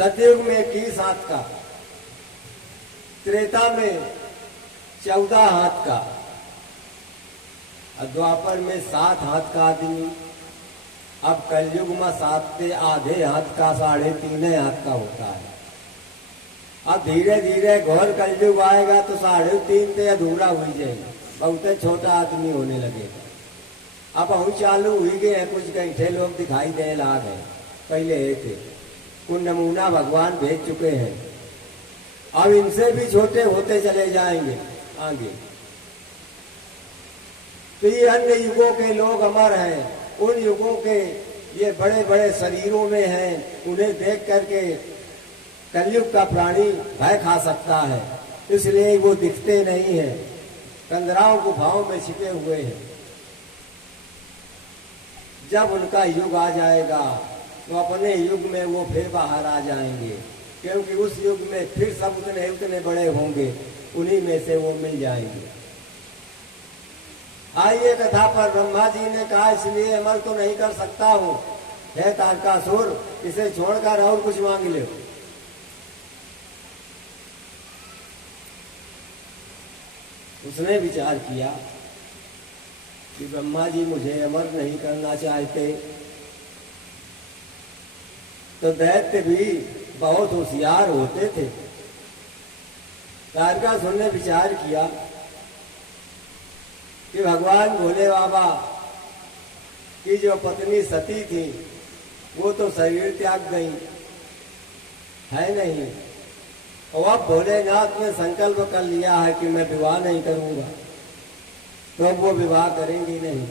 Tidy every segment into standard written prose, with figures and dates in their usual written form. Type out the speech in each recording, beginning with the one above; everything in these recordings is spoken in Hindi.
सतयुग में 21 हाथ का, त्रेता में 14 हाथ का, और द्वापर में 7 हाथ का आदमी। अब कलयुग में 7 से आधे हाथ का, 3.5 हाथ का होता है। अब धीरे धीरे घोर कलयुग आएगा तो 3.5 से अधूरा हो जाएगा, बहुत छोटा आदमी होने लगेगा। अब हम चालू हुई गए हैं, कुछ गैठे लोग दिखाई देने लग गए, पहले थे कुछ नमूना भगवान भेज चुके हैं। अब इनसे भी छोटे होते चले जाएंगे आगे। तो ये अन्य युगों के लोग अमर हैं, उन युगों के ये बड़े बड़े शरीरों में हैं, उन्हें देख करके कलयुग का प्राणी भय खा सकता है, इसलिए वो दिखते नहीं हैं, कंदराओं गुफाओं में छिपे हुए हैं। जब उनका युग आ जाएगा तो अपने युग में वो फिर बाहर आ जाएंगे, क्योंकि उस युग में फिर सब उतने उतने बड़े होंगे, उन्हीं में से वो मिल जाएंगे। आइए कथा पर ब्रह्मा जी ने कहा, इसलिए अमल तो नहीं कर सकता हूं, हे तारकासुर, इसे छोड़कर और कुछ मांग लो। उसने विचार किया कि ब्रह्मा जी मुझे अमर नहीं करना चाहते, तो दैत्य भी बहुत होशियार होते थे। तारकासुर ने विचार किया कि भगवान भोले बाबा की जो पत्नी सती थी वो तो शरीर त्याग गई है नहीं, और अब भोलेनाथ ने संकल्प कर लिया है कि मैं विवाह नहीं करूंगा, तो अब वो विवाह करेंगी नहीं।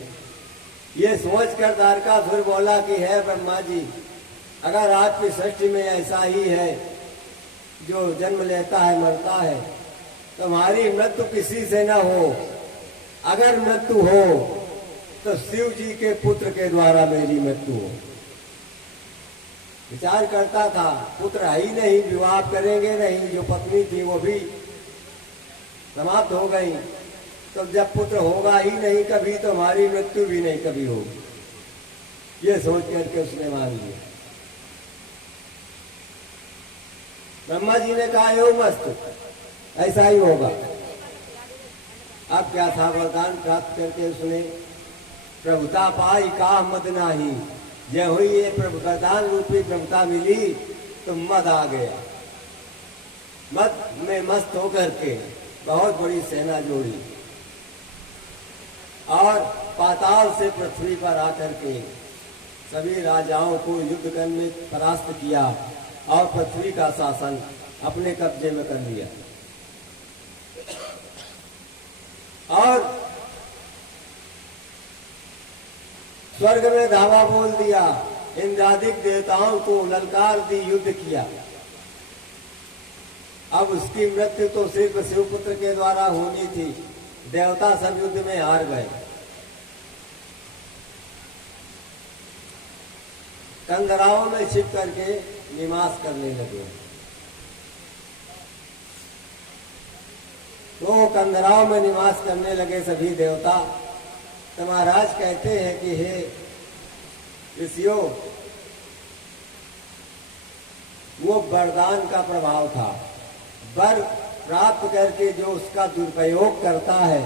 ये सोचकर तारकासुर बोला कि है ब्रह्मा जी, अगर आपकी सृष्टि में ऐसा ही है, जो जन्म लेता है मरता है, तो हमारी मृत्यु किसी से न हो। अगर मृत्यु हो तो शिव जी के पुत्र के द्वारा मेरी मृत्यु हो। विचार करता था, पुत्र है ही नहीं, विवाह करेंगे नहीं, जो पत्नी थी वो भी समाप्त हो गई, तो जब पुत्र होगा ही नहीं कभी, तो हमारी मृत्यु भी नहीं कभी होगी। ये सोच करके उसने मान लिया। ब्रह्मा जी ने कहा, यो मस्त, ऐसा ही होगा। अब क्या था, वरदान प्राप्त करके उसने प्रभुता पाई का मद नाही, जय हुई ये वरदान रूपी प्रभुता मिली तो मद आ गया। मद में मस्त होकर के बहुत बड़ी सेना जोड़ी और पाताल से पृथ्वी पर आकर के सभी राजाओं को युद्ध करने परास्त किया और पृथ्वी का शासन अपने कब्जे में कर लिया। और स्वर्ग में धावा बोल दिया, इंद्रादिक देवताओं को ललकार दी, युद्ध किया। अब उसकी मृत्यु तो सिर्फ शिवपुत्र के द्वारा होनी थी, देवता सब युद्ध में हार गए। कंदराओं में छिप करके निवास करने लगे। तो कंदराओं में निवास करने लगे सभी देवता। तो महाराज कहते हैं कि हे ऋषियों, वो वरदान का प्रभाव था। वर प्राप्त करके जो उसका दुरुपयोग करता है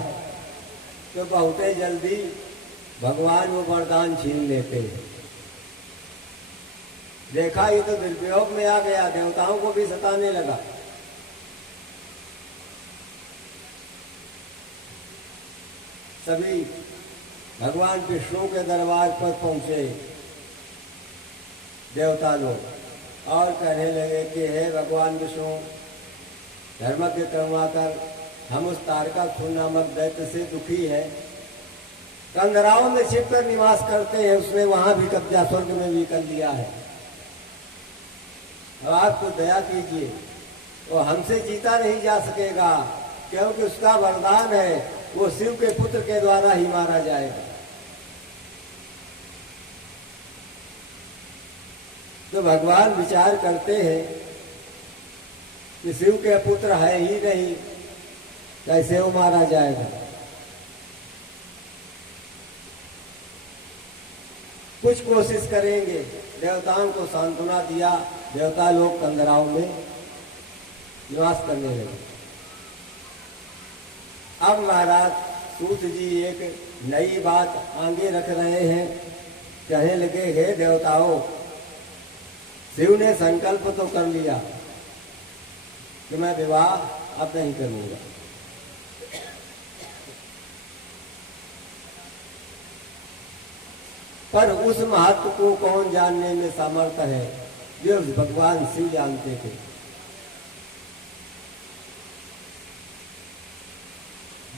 तो बहुत ही जल्दी भगवान वो वरदान छीन लेते हैं। देखा, ये तो दुरुपयोग में आ गया, देवताओं को भी सताने लगा। सभी भगवान विष्णु के दरबार पर पहुंचे देवता लोग और कहने लगे कि हे भगवान विष्णु, धर्मज्ञ करवाकर हम उस तारकासुर नामक दैत्य से दुखी है, कंदराओं में छिपकर निवास करते हैं, उसने वहां भी कब्जा स्वर्ग में भी कर लिया है। अब आपको दया कीजिए, वो हमसे जीता नहीं जा सकेगा, क्योंकि उसका वरदान है वो शिव के पुत्र के द्वारा ही मारा जाएगा। तो भगवान विचार करते हैं कि शिव के पुत्र है ही नहीं, कैसे वो मारा जाएगा। कुछ कोशिश करेंगे, देवताओं को सांत्वना दिया, देवता लोग कंदराओं में निवास करने लगे। अब महाराज सूत जी एक नई बात आगे रख रहे हैं। कहने लगे, हे देवताओं, शिव ने संकल्प तो कर लिया कि मैं विवाह अब नहीं करूंगा, पर उस महत्व को कौन जानने में समर्थ है, जो भगवान शिव जानते थे।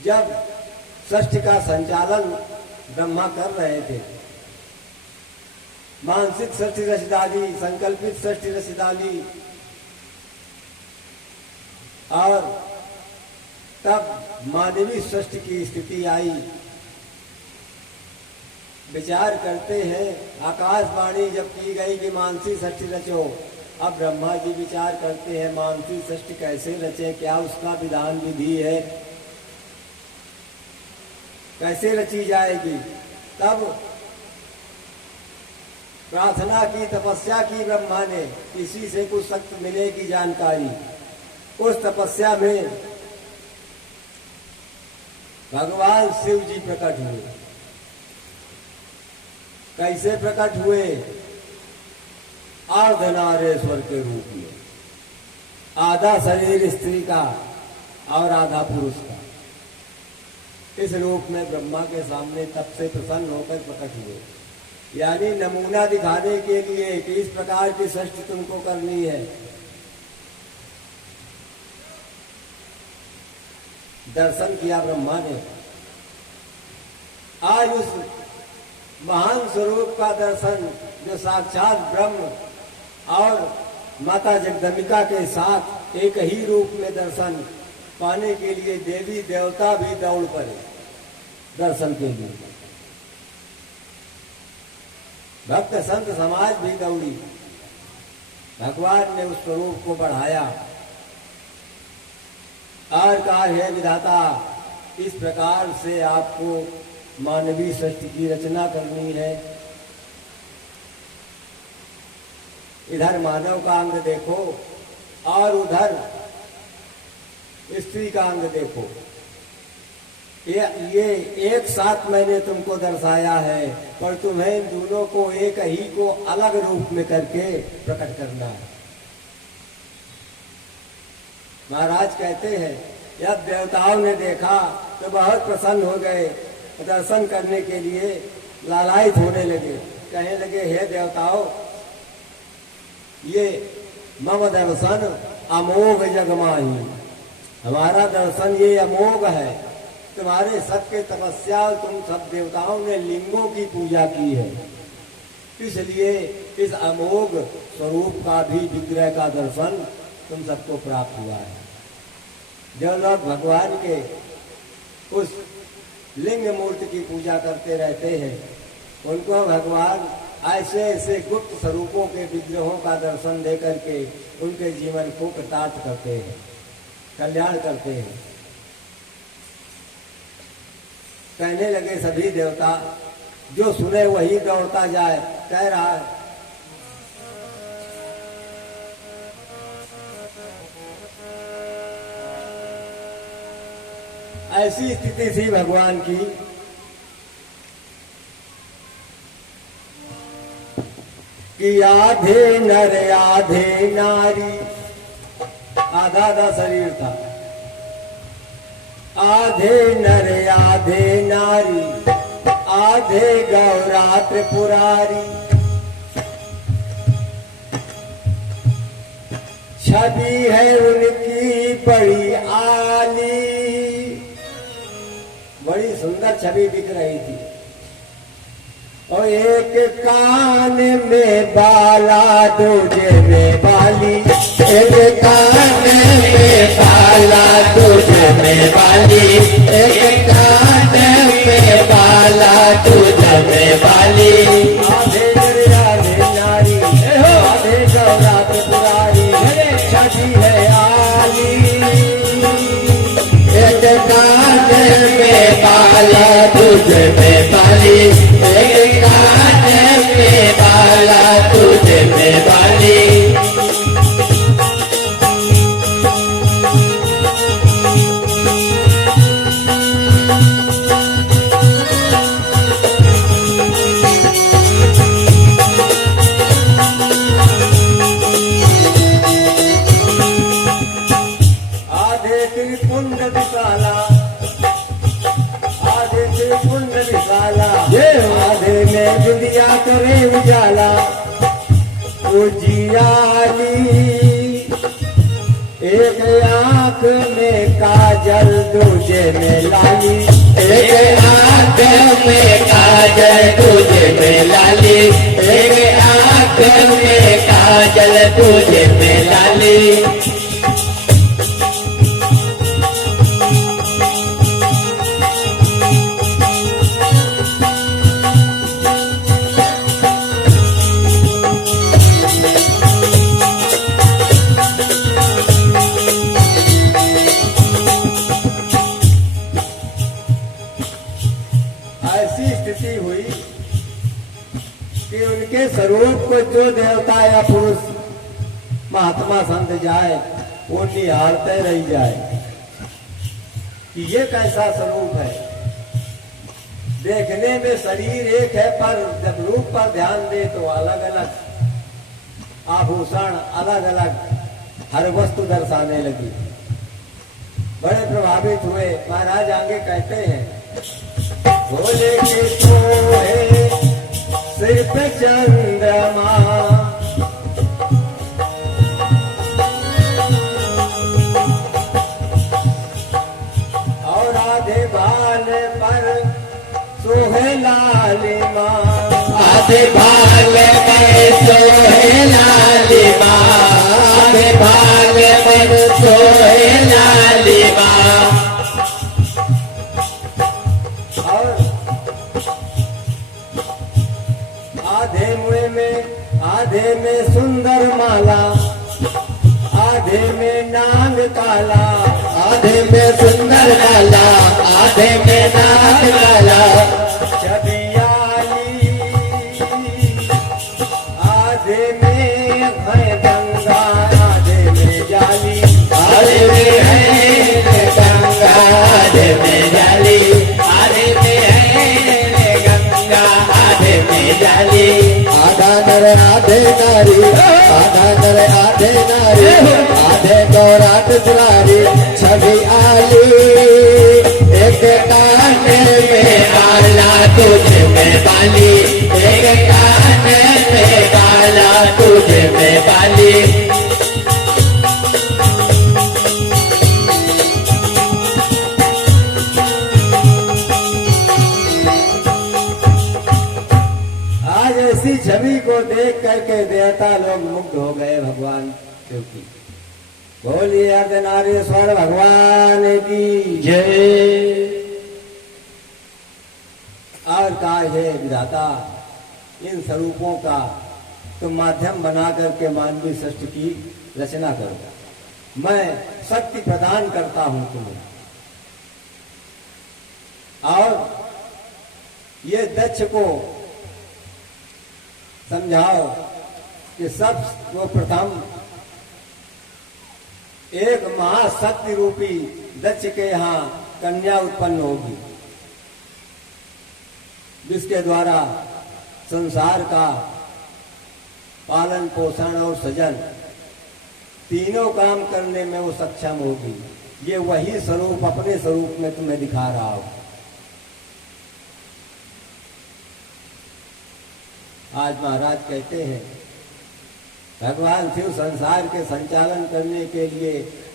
जब षष्ठ का संचालन ब्रह्मा कर रहे थे, मानसिक षष्ठी रसदाली, संकल्पित षष्ठी रसदाली, और तब मानवीय षष्ठ की स्थिति आई। विचार करते हैं, आकाशवाणी जब की गई कि मानसी षष्ठी रचो, अब ब्रह्मा जी विचार करते हैं मानसी षष्ठी कैसे रचे, क्या उसका विधान विधि है, कैसे रची जाएगी। तब प्रार्थना की, तपस्या की ब्रह्मा ने, किसी से कुछ सख्त मिलेगी जानकारी। उस तपस्या में भगवान शिव जी प्रकट हुए। कैसे प्रकट हुए? अर्धनारेश्वर के रूप में, आधा शरीर स्त्री का और आधा पुरुष का। इस रूप में ब्रह्मा के सामने तब से प्रसन्न होकर प्रकट हुए, यानी नमूना दिखाने के लिए कि इस प्रकार की सृष्टि तुमको करनी है। दर्शन किया ब्रह्मा ने। आज उस महान स्वरूप का दर्शन, जो साक्षात ब्रह्म और माता जगदम्बिका के साथ एक ही रूप में दर्शन पाने के लिए देवी देवता भी दौड़ पड़े दर्शन के लिए। भक्त संत समाज भी दौड़ी। भगवान ने उस स्वरूप को बढ़ाया और कहा, हे विधाता, इस प्रकार से आपको मानवीय सृष्टि की रचना करनी है। इधर मानव का अंग देखो और उधर स्त्री का अंग देखो। ये एक साथ मैंने तुमको दर्शाया है, पर तुम्हें इन दोनों को, एक ही को अलग रूप में करके प्रकट करना है। महाराज कहते हैं, जब देवताओं ने देखा तो बहुत प्रसन्न हो गए, दर्शन करने के लिए लालायित होने लगे। कहने लगे, हे देवताओं, ये मम दर्शन अमोघ जगमाही, हमारा दर्शन ये अमोघ है। तुम्हारे सबके तपस्या, तुम सब देवताओं ने लिंगों की पूजा की है, इसलिए इस अमोघ स्वरूप का भी विग्रह का दर्शन तुम सबको प्राप्त हुआ है। जो लोग भगवान के उस लिंग मूर्ति की पूजा करते रहते हैं, उनको भगवान ऐसे ऐसे गुप्त स्वरूपों के विग्रहों का दर्शन दे करके उनके जीवन को कृतार्थ करते हैं, कल्याण करते हैं। कहने लगे सभी देवता, जो सुने वही दौड़ता जाए। कह रहा है, ऐसी स्थिति थी भगवान की कि आधे नर आधे नारी, आधा आधा शरीर था, आधे नर आधे नारी, आधे गौरा त्रिपुरारी, छवि है उनकी बड़ी आली। बड़ी सुंदर छवि दिख रही थी। और एक कान में बाला, दूजे में बाली, एक कान में बाला, दूजे में बाली, एक कान में बाला, दूजे में बाली। आधे नर आधे नारी, आधे गौरा त्रिपुरारी, छवि है आली। एक कान में बाला, दूजे में बाली, एक कान में बाला, दूजे में बाली। उजियाली, एक आंख में काजल दूजे में लाली, एक आंख में काजल तुझे में लाली, एक आंख में काजल तुझे में लाली। ऐसी स्थिति हुई कि उनके स्वरूप को जो देवता या पुरुष महात्मा संत जाए वो निहारते रह जाए कि ये कैसा स्वरूप है। देखने में शरीर एक है, पर जब रूप पर ध्यान दे तो अलग अलग आभूषण, अलग अलग हर वस्तु दर्शाने लगी। बड़े प्रभावित हुए। महाराज आगे कहते हैं, भोले के सोहे सिर पे चंद्रमा, और आधे बाल पर सोहे लालिमा, आधे बाल में सोहे लालिमा, आधे बाल में सोहे लालिमा। और आधे में सुंदर माला, आधे में नाग काला, आधे में सुंदर माला, आधे में नाग काला। छबियाली, आधे में है गंगा, आधे में जाली, आधे में है गंगा, आधे में जाली, आधे में है गंगा, आधे में जाली। आधा नर आधे नारी, आधा नर आधे नारी, आधे गौराट दुलारी, छवि आली, एक कान में काला तुझ में बाली, एक कान में काला तुझ में बाली। आज ऐसी छवि को देख करके देवता लोग मुग्ध हो गए भगवान क्योंकि। बोलिए अर्धनारीश्वर भगवान की जय। और कहा है विधाता, इन स्वरूपों का तुम माध्यम बना करके मानवीय सृष्टि की रचना करो। मैं शक्ति प्रदान करता हूं तुम्हें। और ये दक्ष को समझाओ कि सब वो प्रथम एक महाशक्ति रूपी दक्ष के यहाँ कन्या उत्पन्न होगी, जिसके द्वारा संसार का पालन पोषण और सृजन तीनों काम करने में वो सक्षम होगी। ये वही स्वरूप अपने स्वरूप में तुम्हें दिखा रहा हो। आज महाराज कहते हैं भगवान शिव संसार के संचालन करने के लिए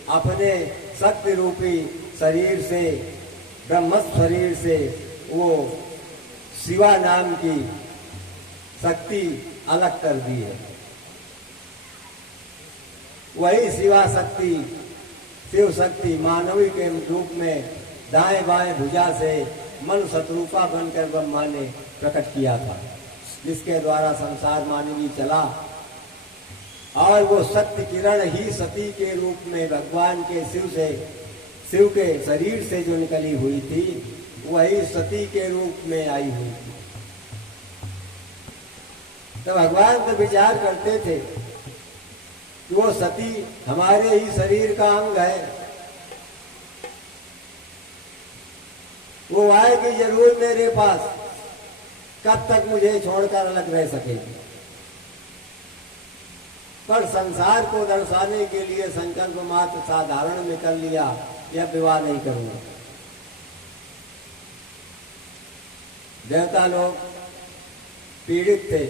अपने शक्ति रूपी शरीर से, ब्रह्मस्थ शरीर से वो शिवा नाम की शक्ति अलग कर दी है। वही शिवा शक्ति, शिव शक्ति मानवी के रूप में दाएं बाएं भुजा से मन शत्रुपा बनकर ब्रह्मा ने प्रकट किया था, जिसके द्वारा संसार मानवी चला। और वो शक्ति किरण ही सती के रूप में भगवान के शिव के शरीर से जो निकली हुई थी, वही सती के रूप में आई हुई थी। तो भगवान तो विचार करते थे कि वो सती हमारे ही शरीर का अंग है, वो आएगी जरूर मेरे पास, कब तक मुझे छोड़कर अलग रह सकेगी। पर संसार को दर्शाने के लिए संकल्प मात्र साधारण में कर लिया, यह विवाह नहीं करूंगा। देवता लोग पीड़ित थे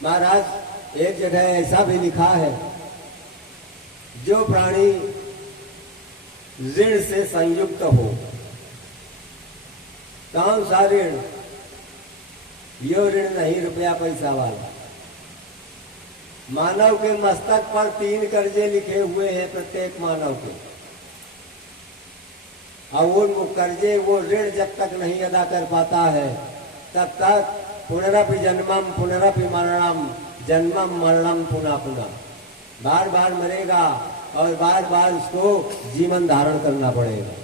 महाराज एक जगह ऐसा भी लिखा है, जो प्राणी ऋण से संयुक्त हो, कौन सा ऋण? यो ऋण नहीं रुपया पैसा वाला। मानव के मस्तक पर 3 कर्जे लिखे हुए हैं प्रत्येक मानव के, और वो कर्जे, वो ऋण जब तक नहीं अदा कर पाता है तब तक पुनरपि जन्मम पुनरपि मरणम, जन्मम मरणम पुनः पुनः, बार बार मरेगा और बार बार उसको जीवन धारण करना पड़ेगा।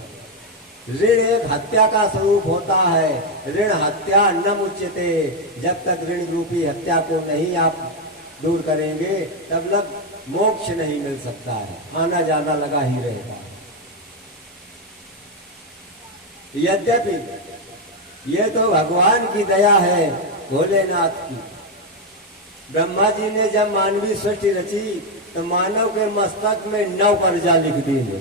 ऋण एक हत्या का स्वरूप होता है। ऋण हत्या न मुच्यते, जब तक ऋण रूपी हत्या को नहीं आप दूर करेंगे तब तक मोक्ष नहीं मिल सकता है, आना जाना लगा ही रहेगा। यद्यपि ये तो भगवान की दया है, भोलेनाथ की। ब्रह्मा जी ने जब मानवीय सृष्टि रची तो मानव के मस्तक में 9 कर्जा लिख दिए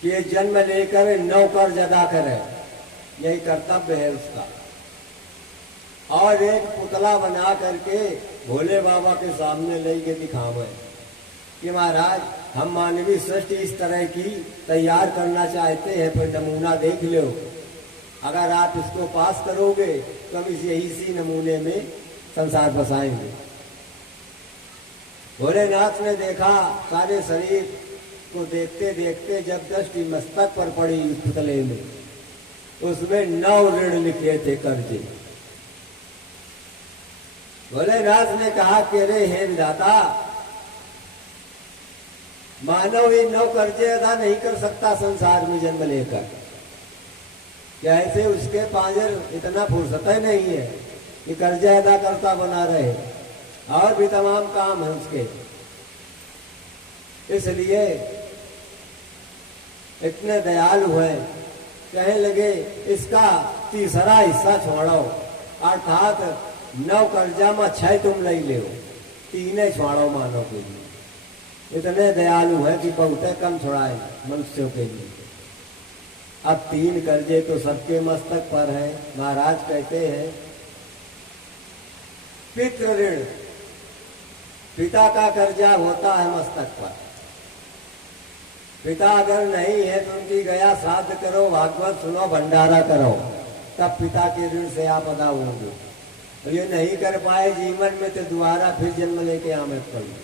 कि ये जन्म लेकर 9 कर्ज अदा करे, यही कर्तव्य है उसका। और एक पुतला बना करके भोले बाबा के सामने लेके दिखावे कि महाराज हम मानवीय सृष्टि इस तरह की तैयार करना चाहते हैं, पर नमूना देख लो, अगर आप इसको पास करोगे तो हम इसी नमूने में संसार बसाएंगे। भोलेनाथ ने देखा, सारे शरीर को देखते देखते जब दृष्टि मस्तक पर पड़ी उस पुतले में, उसमें 9 ऋण लिखे थे कर्जे। भोलेनाथ ने कहा कि अरे हे विधाता, मानव ही 9 कर्जे अदा नहीं कर सकता संसार में जन्म लेकर, क्या ऐसे उसके पांजर इतना फुर्सत ही नहीं है कि कर्जा अदा करता बना रहे, और भी तमाम काम है उसके। इसलिए इतने दयालु हैं, कहने लगे इसका तीसरा हिस्सा छोड़ो, अर्थात 9 कर्जा में 6 तुम नहीं ले, 3 छोड़ो मानव के लिए। इतने दयालु है कि बहुत कम छोड़ाए मनुष्यों के लिए। अब 3 कर्जे तो सबके मस्तक पर है। महाराज कहते हैं पितृ ऋण, पिता का कर्जा होता है मस्तक पर। पिता अगर नहीं है तो उनकी गया श्राद्ध करो, भागवत सुनो, भंडारा करो, तब पिता के ऋण से आप अदा होंगे। तो ये नहीं कर पाए जीवन में तो दोबारा फिर जन्म लेके आमद पड़ी,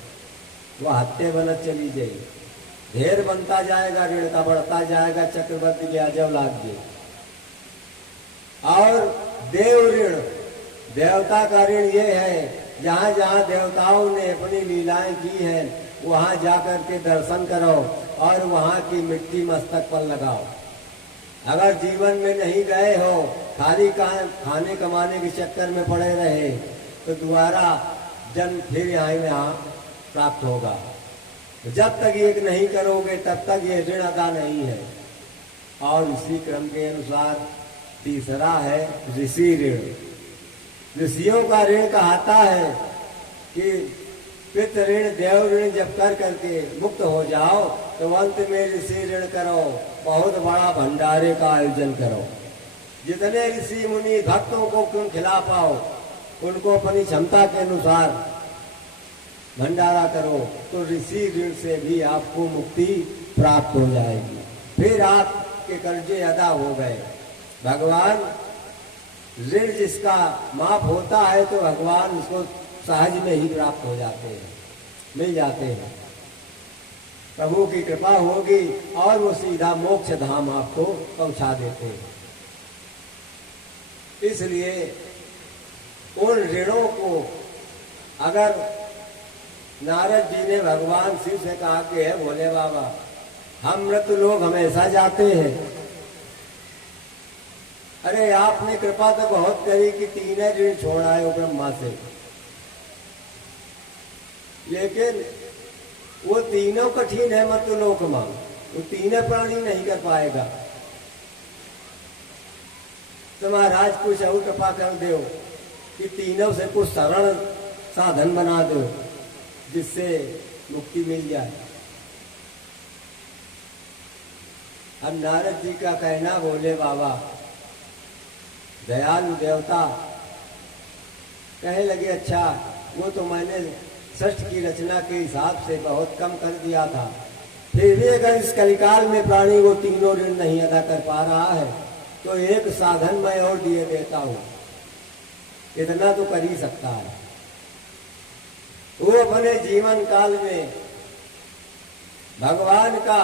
वो हत्या बनत चली जाएगी, ढेर बनता जाएगा, ऋण का बढ़ता जाएगा, चक्रवर्ती ब्याजव लाग गए। और देव ऋण, देवता का ऋण ये है, जहाँ जहाँ देवताओं ने अपनी लीलाएं की हैं वहाँ जाकर के दर्शन करो और वहाँ की मिट्टी मस्तक पर लगाओ। अगर जीवन में नहीं गए हो, खाली खाने कमाने के चक्कर में पड़े रहे, तो दोबारा जन्म फिर यहाँ प्राप्त होगा। जब तक ये नहीं करोगे तब तक ये ऋण अदा नहीं है। और इसी क्रम के अनुसार तीसरा है ऋषि ऋण। ऋषियों का ऋण कहता है कि पितृ ऋण, देव ऋण जब कर करके मुक्त हो जाओ तो अंत में ऋषि ऋण करो, बहुत बड़ा भंडारे का आयोजन करो। जितने ऋषि मुनि भक्तों को तुम खिला पाओ, उनको अपनी क्षमता के अनुसार भंडारा करो, तो ऋषि ऋण से भी आपको मुक्ति प्राप्त हो जाएगी। फिर आपके कर्जे अदा हो गए। भगवान ऋण जिसका माफ होता है तो भगवान उसको सहज में ही प्राप्त हो जाते हैं, मिल जाते हैं। प्रभु की कृपा होगी और वो सीधा मोक्ष धाम आपको पहुंचा देते हैं। इसलिए उन ऋणों को अगर नारद जी ने भगवान शिव से कहा कि है भोले बाबा, हम मृत लोग हमेशा जाते हैं, अरे आपने कृपा तो बहुत करी कि 3 ऋण छोड़ा है ब्रह्मा से, लेकिन वो तीनों कठिन है मत लोक मांग, वो 3 प्राणी नहीं कर पाएगा। तो महाराज कुछ और कृपा कर दो कि तीनों से कुछ सरल साधन बना दो जिससे मुक्ति मिल जाए। अब नारद जी का कहना, बोले बाबा दयालु देवता, कहने लगे अच्छा वो तो मैंने षष्ठ की रचना के हिसाब से बहुत कम कर दिया था, फिर भी अगर इस कलिकाल में प्राणी वो तीनों ऋण नहीं अदा कर पा रहा है तो एक साधन मैं और दिए देता हूं, इतना तो कर ही सकता है। वो अपने जीवन काल में भगवान का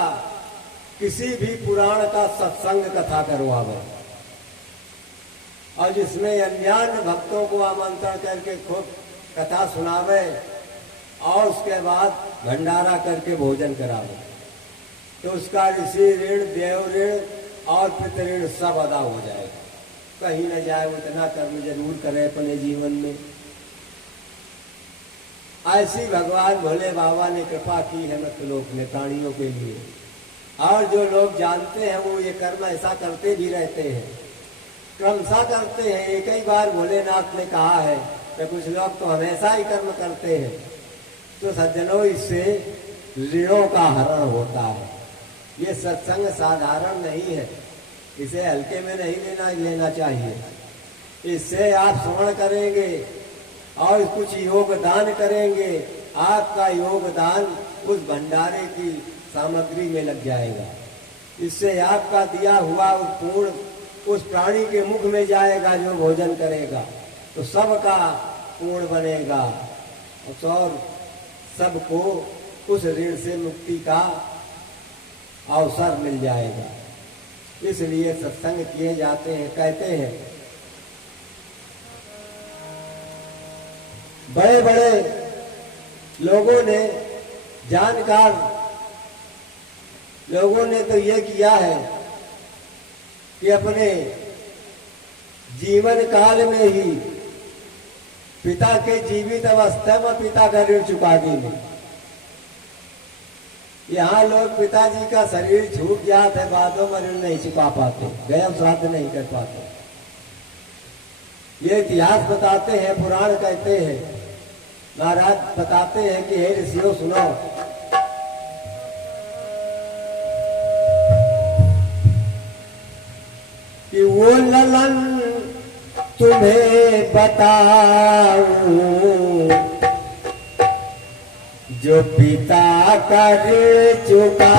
किसी भी पुराण का सत्संग कथा करवावे और जिसमें अन्यान्य भक्तों को आमंत्रण करके खूब कथा सुनावे और उसके बाद भंडारा करके भोजन करावे, तो उसका ऋषि ऋण, देव ऋण और पितृ ऋण सब अदा हो जाएगा। कहीं न जाए वो इतना कर्म जरूर करे अपने जीवन में। ऐसी भगवान भोले बाबा ने कृपा की है मृतलोक में प्राणियों के लिए, और जो लोग जानते हैं वो ये कर्म ऐसा करते भी रहते हैं, क्रमशः करते हैं। एक ही बार भोलेनाथ ने कहा है कि कुछ लोग तो हमेशा ही कर्म करते हैं, तो सज्जनों इससे ऋणों का हरण होता है। ये सत्संग साधारण नहीं है, इसे हल्के में नहीं लेना चाहिए। इससे आप श्रवण करेंगे और कुछ योगदान करेंगे, आपका योगदान उस भंडारे की सामग्री में लग जाएगा। इससे आपका दिया हुआ पूर्ण उस प्राणी के मुख में जाएगा जो भोजन करेगा, तो सबका पूर्ण बनेगा और सबको उस ऋण से मुक्ति का अवसर मिल जाएगा। इसलिए सत्संग किए जाते हैं। कहते हैं बड़े बड़े लोगों ने, जानकार लोगों ने तो ये किया है कि अपने जीवन काल में ही पिता के जीवित अवस्था में पिता का ऋण चुका देंगे। यहाँ लोग पिताजी का शरीर छूट जाते है, बादों में ऋण नहीं चुका पाते, गया श्राद्ध नहीं कर पाते। ये इतिहास बताते हैं, पुराण कहते हैं, महाराज बताते हैं कि हे ऋषियों सुनो, कि वो ललन तुम्हें बताऊं जो पिता का ऋण चुका